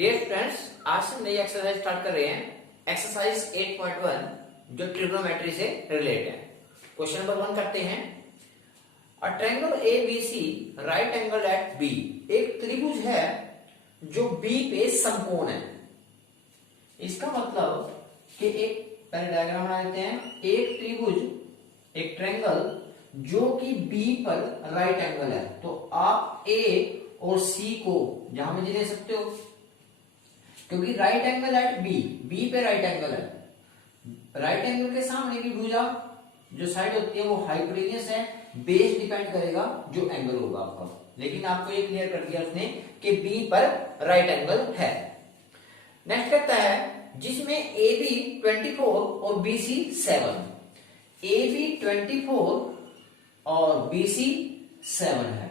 Dear friends, आज से नई एक्सरसाइज स्टार्ट कर रहे हैं। एक्सरसाइज 8.1 जो ट्रिग्नोमेट्री से रिलेट है। क्वेश्चन नंबर 1 करते हैं। A triangle ABC right angle at B. एक त्रिभुज है जो बी पे समकोण है। इसका मतलब कि एक पहले डायग्राम बना लेते हैं। एक त्रिभुज, एक ट्रायंगल जो कि बी पर राइट एंगल है। तो आप ए और सी को जहां मर्जी ले सकते हो, क्योंकि right angle at B, B पे राइट एंगल है। राइट एंगल के सामने की भुजा जो साइड होती है वो हाइपोटेन्यूस है। बेस डिपेंड करेगा जो एंगल होगा आपका, लेकिन आपको ये क्लियर कर दिया उसने कि बी पर राइट एंगल है। नेक्स्ट कहता है जिसमें ए बी 24 और बी सी 7। ए बी 24 और बी सी 7 है।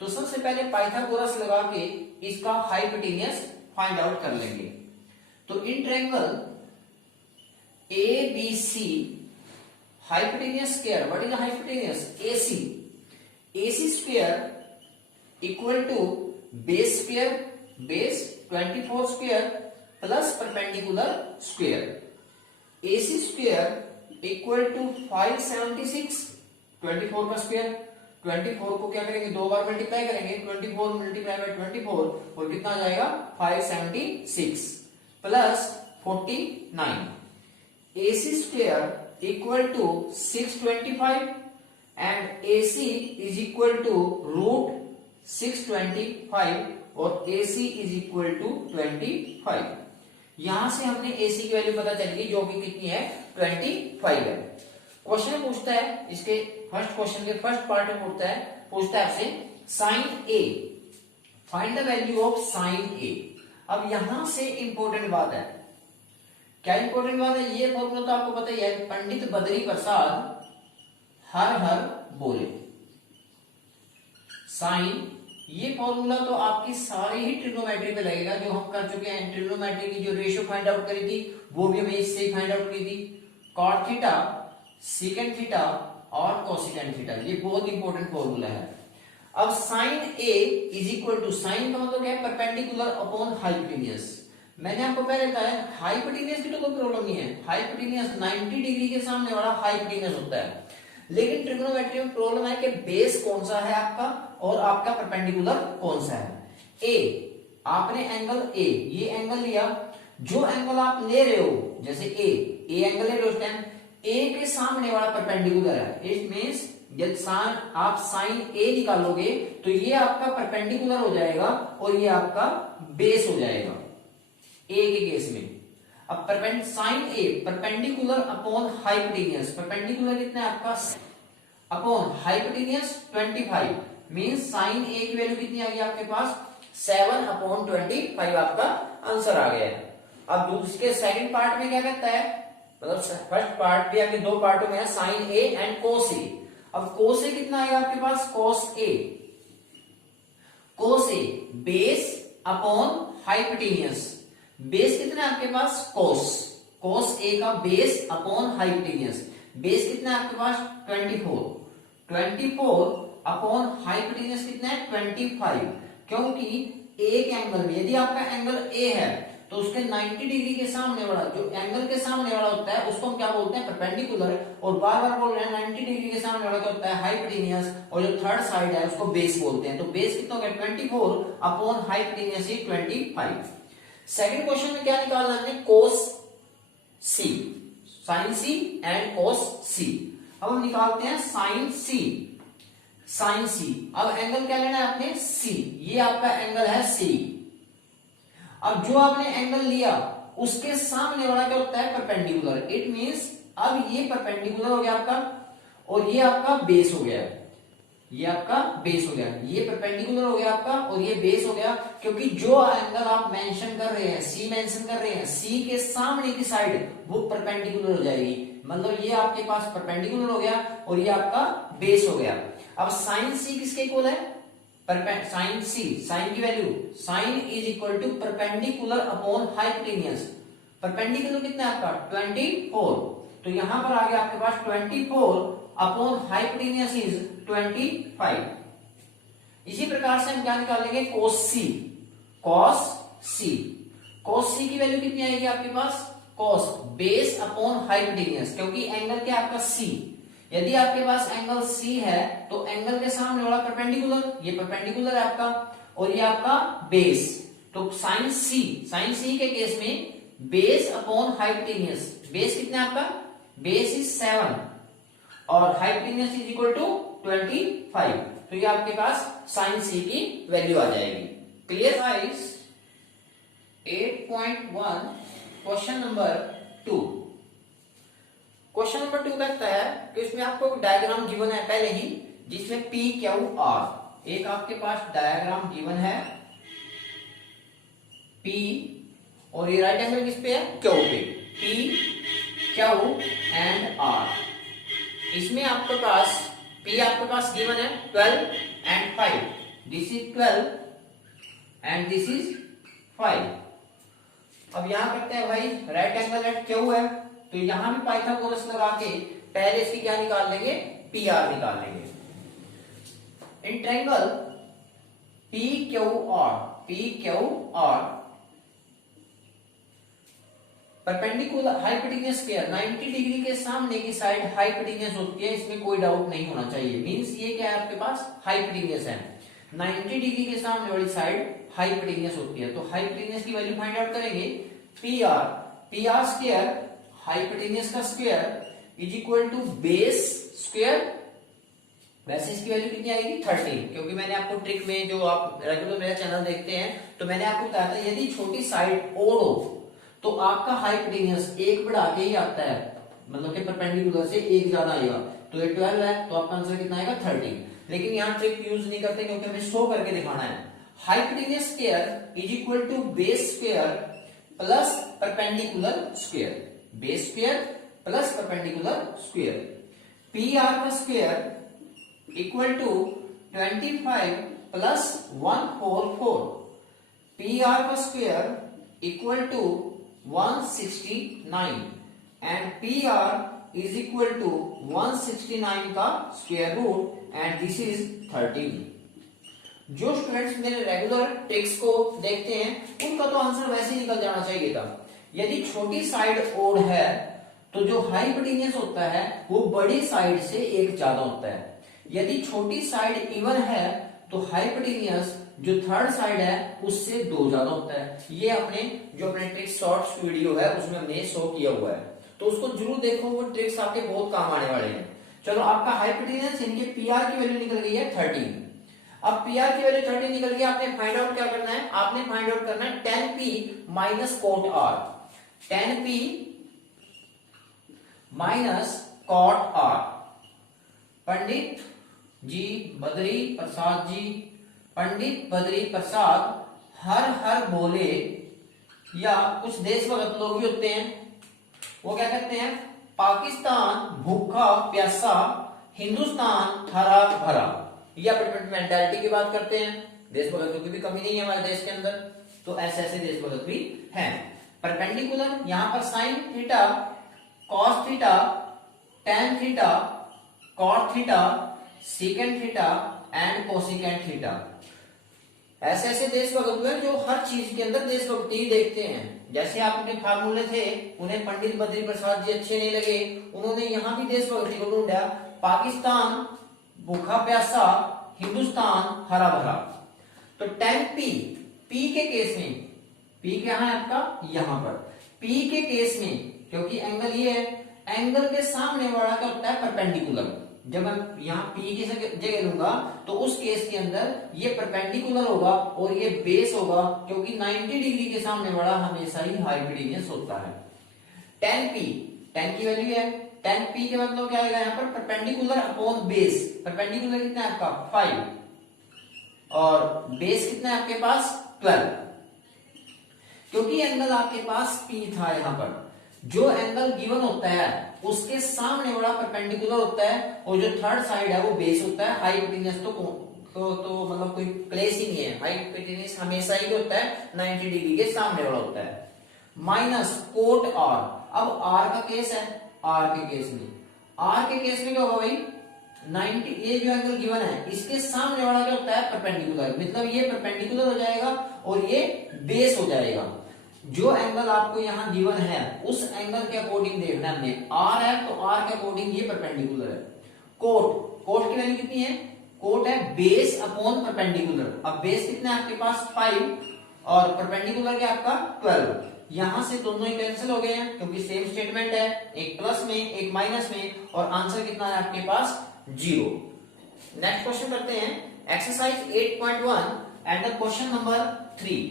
तो सबसे पहले पाइथागोरस लगा के इसका हाइपोटेन्यूस फाइंड आउट कर लेंगे। तो in triangle A B C hypotenuse square, what is the hypotenuse? AC। AC square equal to base square, base 24 square plus perpendicular square. AC square equal to 576, 24 का square. 24 को क्या करेंगे, दो बार multiply करेंगे। 24 multiply by 24 और कितना आ जाएगा 576 plus 49। AC square equal to 625 and AC is equal to root 625 और AC इज इक्वल टू 25। यहां से हमने AC की वैल्यू पता चल गई जो कि कितनी है, 25 है। क्वेश्चन पूछता है, इसके फर्स्ट क्वेश्चन के फर्स्ट पार्ट में पूछता है आपसे sine A, find the value of sine A. अब यहां से इंपॉर्टेंट बात है। क्या इंपॉर्टेंट बात है? ये फॉर्मूला तो आपको पता ही है, पंडित बद्री प्रसाद हर हर बोले। साइन, ये फॉर्मूला तो आपकी सारी ही ट्रिग्नोमेट्री पे लगेगा जो हम कर चुके हैं। ट्रिग्नोमेट्री की जो रेशियो फाइंड आउट करी थी वो भी हमें इससे ही फाइंड आउट की थी। कॉट थीटा, सीकेंट थीटा और कोसिकेंट थीटा, ये बहुत इंपॉर्टेंट फॉर्मूला है। अब sine A is equal to, sine का मतलब क्या है, परपेंडिकुलर अपॉन हाइपोटेन्यूस। मैंने आपको पहले बताया हाइपोटेन्यूस की तो कोई प्रॉब्लम नहीं है। हाइपोटेन्यूस 90 डिग्री के सामने वाला हाइपोटेन्यूस होता है। लेकिन ट्रिग्नोमेट्री में प्रॉब्लम है कि बेस कौन सा है आपका और आपका परपेंडिकुलर कौन सा है। ए, आपने एंगल ए, ये एंगल लिया। जो एंगल आप ले रहे हो, जैसे ए एंगल ले रहे हो उस टाइम ए के सामने वाला परपेंडिकुलर है। इट मींस जब आप साइन ए निकालोगे तो ये आपका परपेंडिकुलर हो जाएगा और ये आपका बेस हो जाएगा ए के केस में। अब साइन ए परपेंडिकुलर अपॉन हाइपोटेन्यूस, परपेंडिकुलर कितना है आपका upon hypotenuse 25, means sine A की वैल्यू कितनी आ गई आपके पास 7/25 आपका आंसर आ गया है। अब दूसरे सेकंड पार्ट में क्या कहता है, मतलब फर्स्ट पार्ट भी आपके दो पार्टों में है, साइन ए एंड कोस ए। अब कोस ए कितना आएगा आपके पास, कोस ए बेस अपॉन हाइपोटेन्यूस। बेस कितना है आपके पास, कोस ए का बेस अपॉन हाइपोटेन्यूस। बेस कितना है आपके पास 24 अपॉन हाइपोटेन्यूस कितना है 25। क्योंकि एक एंगल में यदि आपका एंगल ए है तो उसके 90 डिग्री के सामने वाला जो एंगल के सामने वाला होता है उसको हम क्या बोलते हैं, परपेंडिकुलर। और बार बार बोल रहे हैं 90 डिग्री के सामने वाला क्या होता है, हाइपोटेन्यूस। और जो थर्ड साइड है उसको बेस बोलते हैं। तो बेस कितना हो गया 24 अपॉन हाइपोटेन्यूस 25। सेकंड क्वेश्चन में क्या निकालना है, कोस सी, साइन सी एंड कोस सी। अब हम निकालते हैं साइन सी। अब एंगल क्या लेना है आपने, सी। ये आपका एंगल है सी। अब जो आपने एंगल लिया उसके सामने वाला क्या होता है, परपेंडिकुलर। इट मींस अब ये परपेंडिकुलर हो गया आपका और ये आपका बेस हो गया। ये आपका बेस हो गया, ये परपेंडिकुलर हो गया आपका और ये बेस हो गया। क्योंकि जो एंगल आप मेंशन कर रहे हैं, सी मेंशन कर रहे हैं, सी के सामने की साइड वो परपेंडिकुलर हो जाएगी। मतलब ये आपके पास परपेंडिकुलर हो गया और ये आपका बेस हो गया। अब साइन सी किसके इक्वल है, साइन सी, साइन की value, sine is equal to perpendicular upon hypotenuse. Perpendicular कितना है आपका 24। तो यहां पर आ गया आपके पास 24 अपॉन हाइपोटेन्यूस इज 25। इसी प्रकार से हम क्या निकालेंगे, कोस सी। कॉस सी। cos सी की वैल्यू कितनी आएगी आपके पास, cos बेस अपॉन हाइपोटेन्यूज, क्योंकि एंगल क्या आपका सी। यदि आपके पास एंगल सी है तो एंगल के सामने वाला परपेंडिकुलर, ये परपेंडिकुलर है आपका और ये आपका बेस, तो साइन सी के केस में बेस अपॉन हाइपोटेन्यूज, बेस कितना आपका, बेस इज 7 और हाइपोटेन्यूज इज इक्वल टू 25, तो ये आपके पास साइन सी की वैल्यू आ जाएगी। Clear guys. 8.1 question number 2। Question number 2 कहता है कि इसमें आपको डायग्राम गिवन है पहले ही, जिसमें पी क्यू आर, एक आपके पास डायग्राम गिवन है पी और ये राइट एंगल किस पे है, क्यू पे, पी क्यू एंड आर। इसमें आपके पास पी आपके पास गिवन है 12 and 5, this is 12 and this is 5। अब यहां करते हैं भाई, राइट एंगल एट क्यू है तो यहां भी पाइथागोरस लगा के पहले इसकी क्या निकाल लेंगे, पी आर निकाल लेंगे। In triangle P Q R perpendicular hypotenuse square 90 degree के सामने की साइड हाइपोटेन्यूज होती है, इसमें कोई डाउट नहीं होना चाहिए। मींस ये क्या है आपके पास, हाइपोटेन्यूज है, 90 डिग्री के सामने वाली साइड हाइपोटेन्यूज होती है। तो हाइपोटेन्यूज की वैल्यू फाइंड आउट करेंगे, पी आर स्क्वायर हाइपोटेन्यूज का square is equal to base square, वैसे इसकी वैल्यू कितनी आएगी 30, क्योंकि मैंने आपको ट्रिक में, जो आप रेगुलर मेरा चैनल देखते हैं तो मैंने आपको बताया था यदि छोटी साइड ओड हो तो आपका हाइपोटेन्यूज एक बढ़ा के ही आता है, मतलब कि परपेंडिकुलर से एक ज्यादा आएगा, तो ये 12 है तो आपका आंसर कितना आएगा 30। लेकिन यहाँ ट्रिक यूज नहीं करते क्योंकि हमें शो करके दिखाना है। Hypotenuse square is equal to base square plus perpendicular square, base square plus perpendicular square. P R का square equal to 25 plus 144, P R का square equal to 169 and P R is equal to 169 का square root and this is 13। जो students मेरे regular tricks को देखते हैं उनका तो आंसर वैसे ही निकल जाना चाहिए था। यदि छोटी साइड ओड है तो जो हाइपोटेन्यूज होता है वो बड़ी साइड से एक ज्यादा होता है। यदि छोटी साइड इवन है तो हाइपोटेन्यूज जो थर्ड साइड है उससे 2 ज्यादा होता है। ये अपने जो अपने ट्रिक्स शॉर्ट्स वीडियो है उसमें हमने शो किया हुआ है, तो उसको जरूर देखो, वो ट्रिक्स आपके बहुत काम आने वाले हैं। चलो, आपका हाइपोटेन्यूज इनके पीआर की वैल्यू निकल गई है 13। अब पीआर की वैल्यू 13 निकल गई, आपने फाइंड आउट क्या करना है, आपने फाइंड आउट करना है tan p minus cot r, tan p minus cot r। पंडित जी बद्री प्रसाद जी, पंडित बद्री प्रसाद हर हर बोले, या कुछ देशभक्त लोग भी होते हैं वो क्या कहते हैं, पाकिस्तान भूखा प्यासा, हिंदुस्तान हरा भरा। ये अपनी मेंटालिटी की बात करते हैं। देशभक्तों की भी कमी नहीं है हमारे देश के अंदर, तो ऐसे ऐसे देशभक्त भी हैं। परपेंडिकुलर यहां पर sine theta, cos theta, tan theta, cot theta, secant theta and cosecant theta. ऐसे ऐसे देशभक्त हैं जो हर चीज के अंदर देशभक्ति ही देखते हैं। जैसे आपके फार्मूले थे, उन्हें पंडित बद्री प्रसाद जी अच्छे नहीं लगे, उन्होंने यहां भी देशभक्ति को ढूंढा, पाकिस्तान भूखा प्यासा, हिंदुस्तान हरा भरा। तो tan p, p के केस में, p क्या है आपका यहां पर, p के केस में क्योंकि एंगल ये है, एंगल के सामने वाला क्या होता है परपेंडिकुलर। जब मैं यहाँ P की जगह लूंगा तो उस केस के अंदर ये परपेंडिकुलर होगा और ये बेस होगा, क्योंकि 90 डिग्री के सामने वाला हमेशा ही हाइपोटेन्यूज होता है। tan p, tan की वैल्यू है, tan p के मतलब क्या आएगा यहाँ पर परपेंडिकुलर अपॉन बेस। परपेंडिकुलर कितना है आपका 5 और बेस कितना है आपके पास 12। क्योंकि एंगल आपके पास P था, यहाँ पर जो एंगल गिवन होता है उसके सामने वाला परपेंडिकुलर होता है और जो थर्ड साइड है वो बेस होता है। हाइपोटेन्यूज तो मतलब कोई प्लेस ही नहीं है, हाइपोटेन्यूज हमेशा ही होता है 90 डिग्री के सामने वाला होता है। माइनस कोट आर, अब आर का केस है, आर के केस में क्या होगा भाई, 90, ये जो एंगल गिवन है इसके सामने वाला क्या होता है, परपेंडिकुलर, मतलब ये परपेंडिकुलर हो जाएगा और ये बेस हो जाएगा। जो एंगल आपको यहाँ गिवन है उस एंगल के अकॉर्डिंग देखना है हमने, आर है तो आर के अकॉर्डिंग ये परपेंडिकुलर है। कोट, कोट की वैल्यू कितनी है, कोट है बेस अपॉन परपेंडिकुलर। अब बेस कितना है आपके पास 5 और परपेंडिकुलर क्या आपका 12। यहां से दोनों ही कैंसिल हो गए हैं क्योंकि सेम स्टेटमेंट है, एक प्लस में एक माइनस में, और आंसर कितना है आपके पास 0। नेक्स्ट क्वेश्चन करते हैं exercise 8.1 and the question number 3।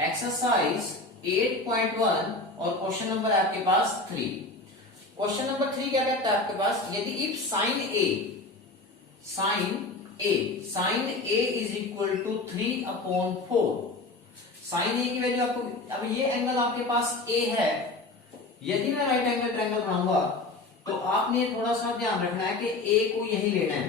Exercise 8.1 और क्वेश्चन नंबर है आपके पास 3। क्वेश्चन नंबर 3 क्या कहता है आपके पास, यदि if sine A is equal to 3/4, sine A की वैल्यू आपको, अब ये एंगल आपके पास ए है, यदि मैं राइट एंगल ट्रायंगल बनाऊंगा तो आपने थोड़ा सा ध्यान रखना है कि ए को यही लेना है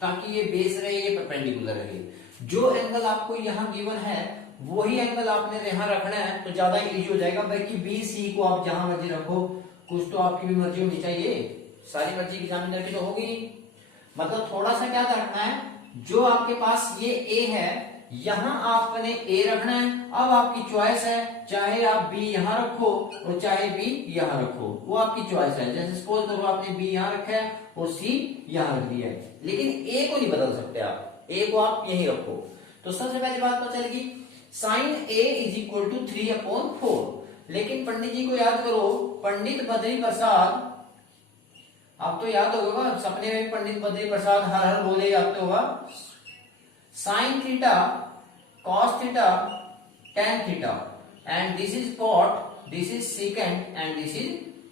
ताकि ये बेस रहे, ये परपेंडिकुलर रहे। जो एंगल आपको यहाँ गिवन है वही एंगल आपने यहाँ रखना है तो ज्यादा इजी हो जाएगा। बाकी बी सी को आप जहां मर्जी रखो, कुछ तो आपकी भी मर्जी होनी चाहिए, सारी मर्जी एग्जामिनर की तो होगी। मतलब थोड़ा सा क्या रखना है, जो आपके पास ये ए है यहां आपने ए रखना है। अब आपकी चॉइस है, चाहे आप बी यहां रखो और चाहे बी यहां रखो, वो आपकी चॉइस है। जैसे सपोज करो आपने बी यहां रखा है और सी यहां रख दिया है, लेकिन ए को नहीं बदल सकते आप, ए को आप यहीं रखो। तो सबसे पहली बात पता चलेगी sine A is equal to 3/4। लेकिन पंडित जी को याद करो, पंडित बद्री प्रसाद, आप तो याद होगा सपने में पंडित बद्री प्रसाद हर हर बोले जाते होगा, sine theta cos theta tan theta and this is cot, this is second and this is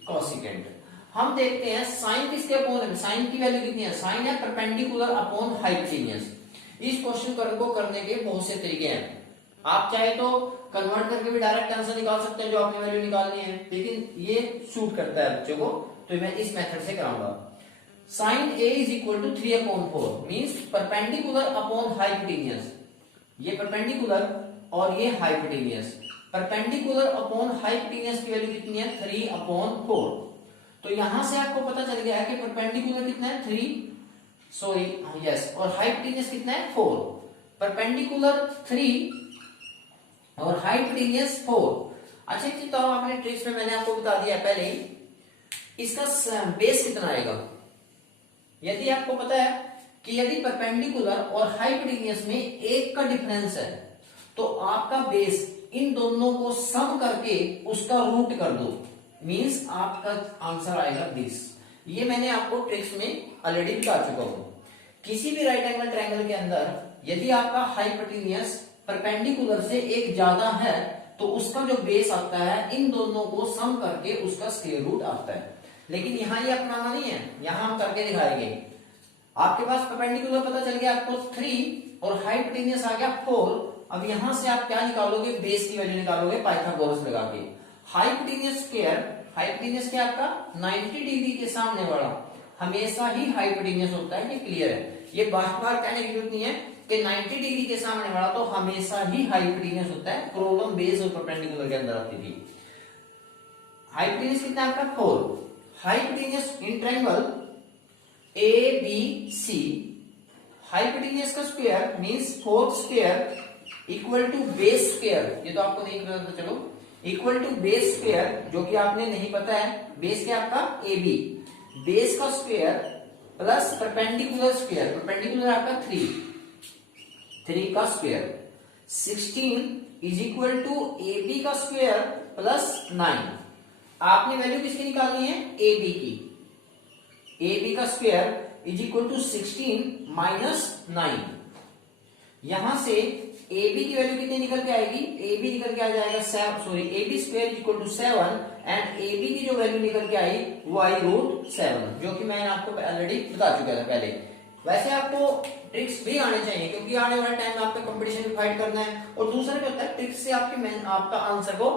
cosecant. हम देखते हैं साइन किसके अपोन है, साइन की वैल्यू कितनी है, साइन है परपेंडिकुलर अपॉन हाइपोटेन्यूज। इस क्वेश्चन को करने के बहुत से तरीके हैं, आप चाहे तो कन्वर्ट करके भी डायरेक्ट आंसर निकाल सकते हैं जो आपने वैल्यू निकालनी है, लेकिन ये सूट करता है बच्चों को तो मैं इस मेथड से कराऊंगा। Sine A is equal to 3/4 means perpendicular upon hypotenuse, ये परपेंडिकुलर और ये हाइपोटेन्यूज। परपेंडिकुलर अपॉन हाइपोटेन्यूज की वैल्यू कितनी है 3/4। तो यहां से आपको पता चल गया है कि परपेंडिकुलर कितना है 3, सॉरी यस, और हाइपोटेन्यूज कितना है 4। परपेंडिकुलर 3 और हाइपोटेन्यूज 4। अच्छा जी, तो आपने ट्रिक्स में मैंने आपको बता दिया पहले ही, इसका बेस कितना आएगा। यदि आपको पता है कि यदि परपेंडिकुलर और हाइपोटेन्यूज में एक का डिफरेंस है तो आपका बेस इन दोनों को सम करके उसका रूट कर दो, मींस आपका आंसर आएगा दिस। ये मैंने आपको ट्रिक्स में ऑलरेडी बता चुका हूं। किसी भी राइट एंगल ट्रायंगल के अंदर यदि आपका हाइपोटेन्यूज परपेंडिकुलर से एक ज्यादा है तो उसका जो बेस आता है इन दोनों को सम करके उसका स्क्वायर रूट आता है। लेकिन यहाँ ये अपनाना नहीं है, यहाँ हम करके दिखाएंगे। आपके पास परपेंडिकुलर पता चल गया आपको 3 और हाइपोटेन्यूज आ गया 4। अब यहां से आप क्या निकालोगे, बेस की वैल्यू निकालोगे पाइथागोरस लगा के। हाइपोटेन्यूज स्क्वायर, हाइपोटेन्यूज क्या आपका 90 डिग्री के सामने वाला हमेशा ही हाइपोटेन्यूज होता है, ये क्लियर है। ये बार बार कहने की जरूरत नहीं है कि 90 डिग्री के सामने वाला तो हमेशा ही हाइपोटेन्यूज होता है। प्रॉब्लम बेस और परपेंडिकुलर के अंदर आती थी। हाइपोटेन्यूज कितना है आपका 4। Hypotenuse in triangle ABC, hypotenuse का square means 4 square equal to base square, ये तो आपको नहीं पता, चलो इक्वल टू बेस स्क्वायर, जो कि आपने नहीं पता है, बेस क्या आपका AB, बेस का square plus perpendicular square, perpendicular आपका 3 का square 16 is equal to AB का स्क्वायर प्लस 9। आपने वैल्यू किसकी निकालनी है, AB की। AB का square is equal to 16 minus 9। यहां से AB की वैल्यू कितनी निकल के आएगी, AB निकल के आ जाएगा 7, sorry AB square is equal to 7 and AB की जो वैल्यू निकल के आई वो आई √7, जो कि मैंने आपको ऑलरेडी बता चुका था पहले। वैसे आपको ट्रिक्स भी आने चाहिए क्योंकि आने वाले टाइम में आपको कंपटीशन में फाइट करना है। और दूसरा क्या होता है, ट्रिक्स से आपका आंसर को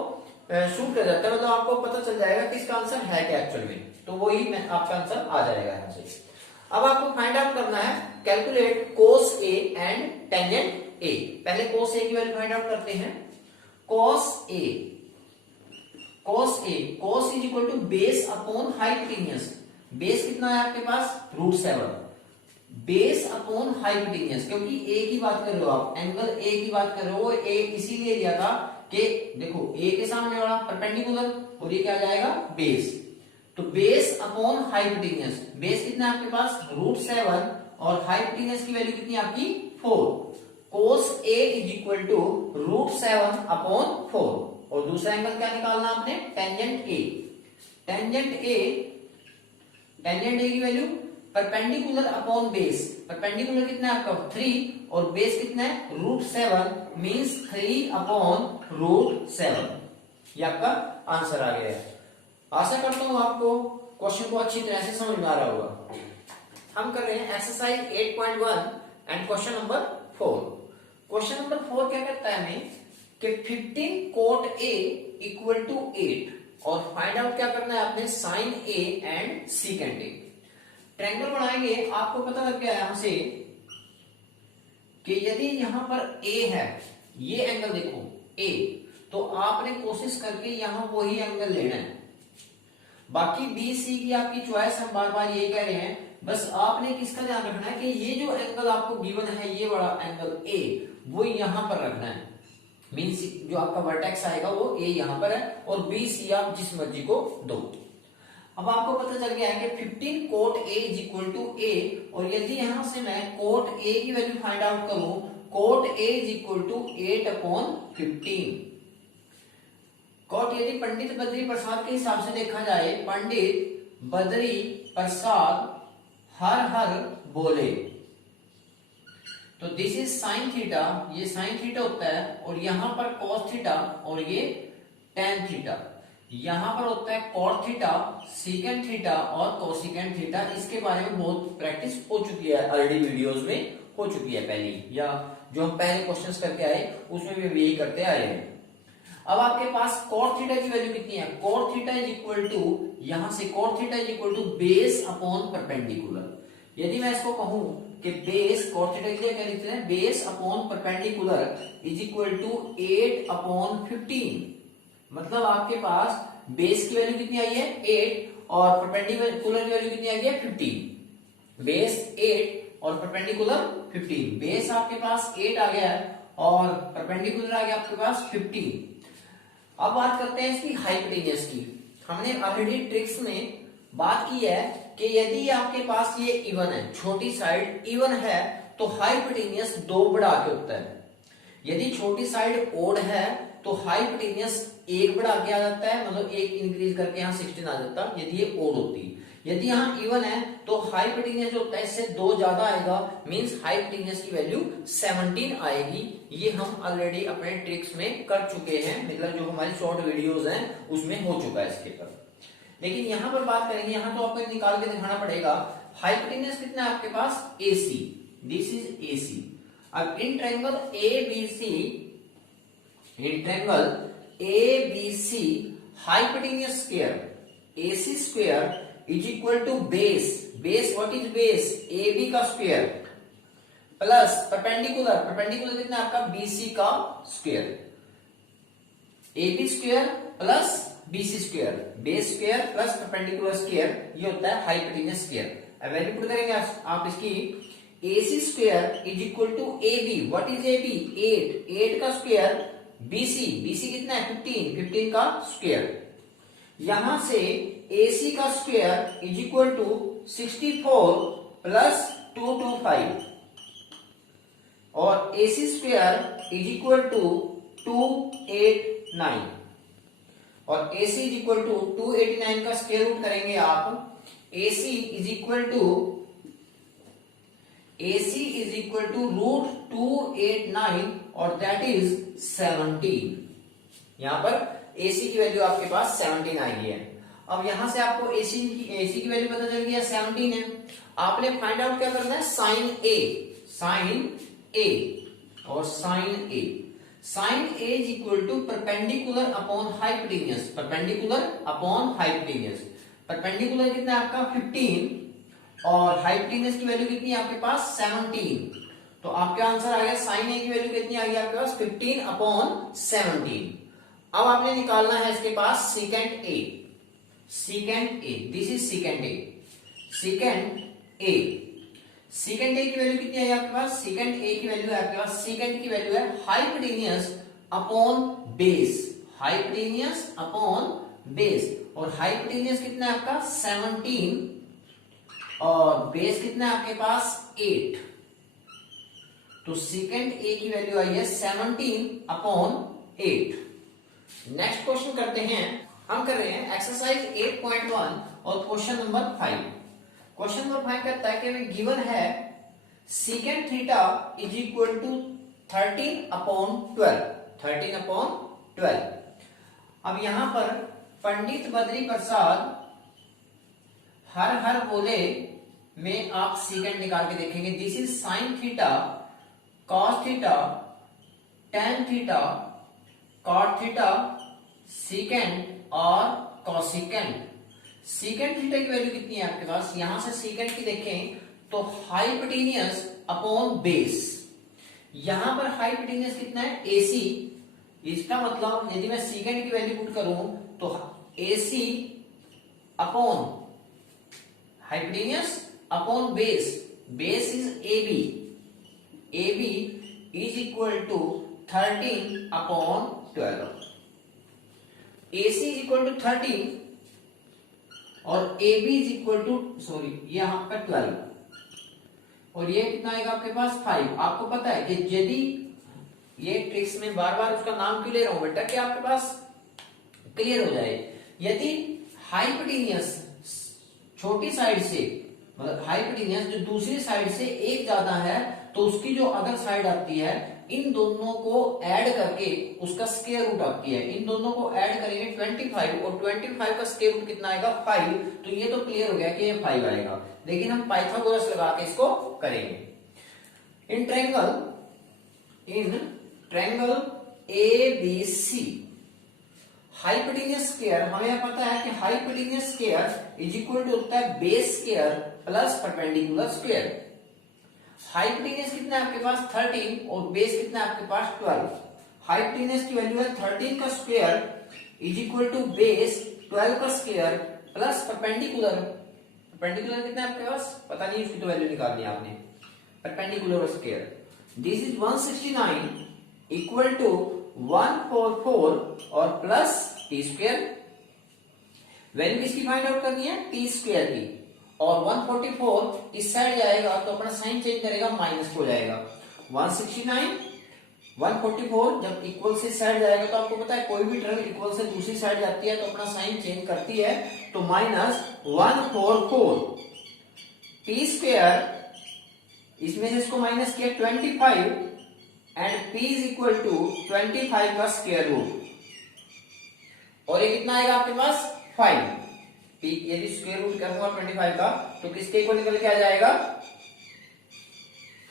शूट कर जाता है, मतलब आपको पता चल जाएगा कि इसका आंसर है क्या एक्चुअल में, तो वही आपका आंसर आ जाएगा यहाँ से। अब आपको फाइंड आउट करना है, calculate cos A and tangent A। पहले cos A की वैल्यू फाइंड आउट करते हैं। cos A cos is equal to base upon hypotenuse. Base कितना है आपके पास √7, बेस अपॉन हाइपोटेन्यूज, क्योंकि ए की बात कर रहे हो आप, एंगल ए की बात कर रहे हो, ए इसीलिए लिया था कि देखो ए के सामने वाला परपेंडिकुलर और ये क्या जाएगा बेस, तो बेस अपॉन हाइपोटेन्यूज, बेस कितना है आपके पास √7 और हाइपोटेन्यूज की वैल्यू कितनी है आपकी 4, cos A is equal to √7 upon 4, और दूसरा एंगल क्या निकालना आपने टेंजेंट ए, टेंजेंट ए की value perpendicular upon base, perpendicular कितना है आपका 3 और बेस कितना है √7 मींस 3 अपॉन √7, ये आपका आंसर आ गया है। आशा करता हूं आपको क्वेश्चन को अच्छी तरह से समझ में आ रहा होगा। हम कर रहे हैं exercise 8.1 and question number 4। Question number 4 क्या कहता है हमें कि 15 cot A इक्वल टू 8 और फाइंड आउट क्या करना है आपने sin A and secant A। Triangle बनाएंगे, आपको पता लग गया यहां से कि यदि यहां पर A है, ये एंगल देखो A, तो आपने कोशिश करके यहां वही एंगल लेना है, बाकी बी सी की आपकी चॉइस, हम बार बार यही कह रहे हैं, बस आपने किसका ध्यान रखना है कि ये जो एंगल आपको गिवन है, ये वाला एंगल ए, वो यहां पर रखना है, मींस जो आपका वर्टेक्स आएगा वो ए यहां पर है और बी सी आप जिस मर्जी को दो। अब आपको पता चल गया है कि 15 cot A is equal to A, और यदि यहां से मैं cot A की वैल्यू फाइंड आउट करूं, cot A is equal to 8 upon 15। Cot यदि पंडित बद्री प्रसाद के हिसाब से देखा जाए, पंडित बद्री प्रसाद हर हर बोले, तो दिस इज साइन थीटा, ये साइन थीटा होता है, और यहां पर कॉस थीटा और ये टेन थीटा, यहां पर होता है कॉट थीटा, सीकेंट थीटा और कोसिकेंट थीटा। इसके बारे में बहुत प्रैक्टिस हो चुकी है, ऑलरेडी वीडियोस में हो चुकी है पहले, या जो हम पहले क्वेश्चंस करके आए उसमें भी यही करते आ रहे हैं। अब आपके पास cot थीटा की वैल्यू कितनी है, cot theta is equal to, यहां से cot theta is equal to base upon perpendicular. यदि मैं इसको कहूं कि बेस cot थीटा के लिए क्या लिखते हैं, base upon perpendicular is equal to 8 upon 15, मतलब आपके पास बेस की वैल्यू कितनी आई है 8 और परपेंडिकुलर की वैल्यू कितनी आई है 15, बेस 8 और परपेंडिकुलर 15, बेस आपके पास 8 आ गया है और परपेंडिकुलर आ गया आपके पास 15। अब बात करते हैं इसकी हाइपोटेन्यूज की। हमने ऑलरेडी ट्रिक्स में बात की है कि यदि आपके पास ये इवन है, छोटी साइड इवन है, तो हाइपोटेन्यूज 2 बढ़ा के होता है, यदि छोटी साइड ओड है तो हाइपोटेन्यूज 1 बढ़ा के आ जाता है, मतलब 1 इंक्रीज करके यहाँ 16 आ जाता है यदि ये ओड होती। यदि यहाँ इवन है तो हाइपोटेन्यूज जो होता है इससे 2 ज्यादा आएगा, मींस हाइपोटेन्यूज की वैल्यू 17 आएगी। ये हम ऑलरेडी अपने ट्रिक्स में कर चुके हैं, मतलब जो हमारी शॉर्ट वीडियोस हैं उसमें हो चुका है इसके पर। लेकिन यहाँ पर बात करेंगे, यहाँ तो आपको निकाल के दिखाना पड़ेगा। हाइपोटेन्यूज कितना है आपके पास AC, दिस इज AC। अब in triangle ABC, in triangle ABC hypotenuse square AC square is equal to base, base what is base AB का स्क्वायर प्लस परपेंडिकुलर, परपेंडिकुलर कितना आपका BC का square, AB square plus BC square, base square plus perpendicular square, ये होता है hypotenuse square. अब value put करेंगे आप इसकी, AC square is equal to AB, what is AB 8, 8 का स्क्वायर, BC कितना है 15, 15 का स्क्वायर, यहां से AC का square is equal to 64 plus 225 और AC square is equal to 289 और AC इज इक्वल टू 289 का स्क्वायर रूट करेंगे आप, AC इज इक्वल टू √289 और दैट इज 17। यहां पर AC की वैल्यू आपके पास 17 आई है। अब यहां से आपको AC की वैल्यू पता चल गई है 17 है। आपने फाइंड आउट क्या करना है sin A और sin A। sin A is equal to perpendicular upon hypotenuse, perpendicular upon hypotenuse, perpendicular कितना है आपका 15 और हाइपोटेन्यूज की वैल्यू कितनी है आपके पास 17, तो आपका आंसर आ गया sin A की वैल्यू कितनी आ गई आपके पास 15 अपॉन 17। अब आपने निकालना है इसके पास secant A, this is secant A, secant A की वैल्यू कितनी है आपके पास? सीकेंट ए की वैल्यू है आपके पास, सीकेंट की वैल्यू है hypotenuse upon base, hypotenuse upon base. और हाइपोटेनियस कितना है आपका? 17 और बेस कितना है आपके पास? 8। तो सीकेंट ए की वैल्यू आई है 17 अपॉन 8। नेक्स्ट क्वेश्चन करते हैं, हम कर रहे हैं एक्सरसाइज 8.1 और क्वेश्चन नंबर 5। क्वेश्चन नंबर 5 कहता है कि हमें गिवन है secant theta is equal to 13 upon 12, 13 upon 12। अब यहां पर पंडित बद्री प्रसाद हर हर बोले में आप सीकेंट निकाल के देखेंगे। This is sine theta, cos theta, tan theta, cot theta, secant और कॉसिकेंट। सीकेंट थीटा की वैल्यू कितनी है आपके पास? यहां से सीकेंट की देखें तो हाइपोटेनियस अपॉन बेस। यहां पर हाइपोटेनियस कितना है? AC। इसका मतलब यदि मैं सीकेंट की वैल्यू पुट करूं तो AC upon hypotenuse upon base, base is AB, AB is equal to 13 upon 12। AC is equal to 13 और AB इज इक्वल टू ये आपका 12 और ये कितना आएगा आपके पास? 5। आपको पता है कि यदि ये ट्रिक्स में बार बार उसका नाम क्यों ले रहा हूं बेटा, कि आपके पास क्लियर हो जाए। यदि हाइपोटेनियस छोटी साइड से, मतलब हाइपोटेनियस जो दूसरी साइड से एक ज्यादा है, तो उसकी जो अदर साइड आती है, इन दोनों को ऐड करके उसका स्क्वायर रूट आती है। इन दोनों को ऐड करेंगे 25 और 25 का स्क्वायर रूट कितना आएगा? 5। तो ये तो क्लियर हो गया कि ये 5 आएगा। लेकिन हम पाइथागोरस लगा के इसको करेंगे। In triangle ABC hypotenuse square, हमें पता है कि hypotenuse square is equal to होता है base square plus perpendicular square. Hypotenuse कितना है आपके पास? 13 और बेस कितना है आपके पास? 12। हाइपोटेनियस की वैल्यू है 13 का square is equal to base 12 का स्क्वायर प्लस परपेंडिकुलर, परपेंडिकुलर कितना है आपके पास? पता नहीं, उसकी तो वैल्यू निकालनी है आपने। Perpendicular square this is 169 equal to 144 और प्लस टी स्क्वायर। वैल्यू किसकी फाइंड आउट करनी है? टी स्क्वायर की। और 144 इस साइड जाएगा तो अपना साइन चेंज करेगा, माइनस हो जाएगा। 169 144 जब इक्वल से साइड जाएगा तो आपको पता है कोई भी टर्म इक्वल से दूसरी साइड जाती है तो अपना साइन चेंज करती है, तो माइनस 144 टी स्क्वायर, इसमें से इसको माइनस किया 25 and p is equal to 25 का स्क्वायर रूट। और ये कितना आएगा आपके पास? 5। p यदि स्क्वायर रूट करूंगा 25 का तो किसके इक्वल निकल के आ जाएगा?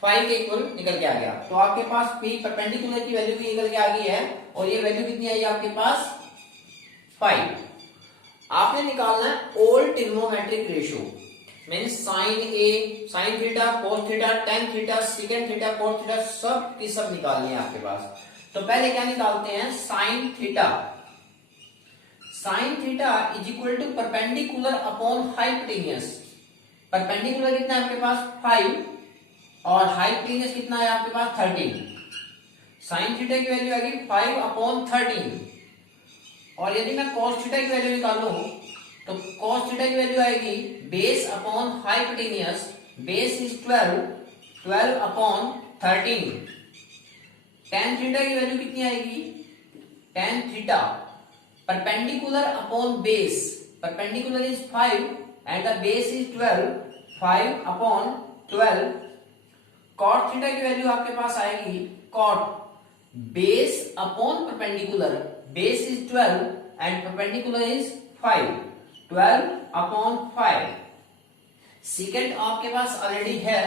5 के इक्वल निकल के आ गया। तो आपके पास p परपेंडिकुलर की वैल्यू भी निकल के आ गई है और ये वैल्यू कितनी आई आपके पास? 5। आपने निकालना है all trigonometric ratio, means sine A, sine theta, cos theta, tan theta, second theta, cos theta, सब की सब निकालनी है आपके पास। तो पहले क्या निकालते हैं? Sine theta. Sine theta is equal to perpendicular upon hypotenuse. Perpendicular कितना है आपके पास? 5 और हाइपोटेनियस कितना है आपके पास? 13। साइन थीटा की वैल्यू आएगी 5 अपॉन 13। और यदि मैं कॉस थीटा की वैल्यू निकालूं तो कॉस थीटा की वैल्यू आएगी base upon hypotenuse, base is 12, 12 upon 13। Tan theta की वैल्यू कितनी आएगी? Tan theta perpendicular upon base, perpendicular is 5 and the base is 12, 5 upon 12। Cot theta की वैल्यू आपके पास आएगी cot base upon perpendicular, base is 12 and perpendicular is 5, 12 upon 5। Second आपके पास already है,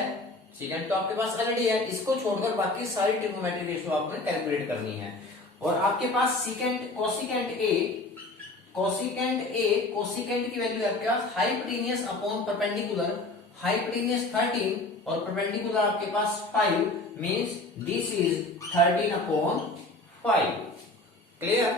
सेकंड तो आपके पास ऑलरेडी है, इसको छोड़कर बाकी सारी ट्रिग्नोमेट्रिक रेशियो आपने कैलकुलेट करनी है। और आपके पास सेकंड कोसिकेंट ए, कोसिकेंट की वैल्यू आपके पास हाइपोटेनियस अपॉन परपेंडिकुलर, हाइपोटेनियस 13 और परपेंडिकुलर आपके पास 5, means this is 13 upon 5। Clear?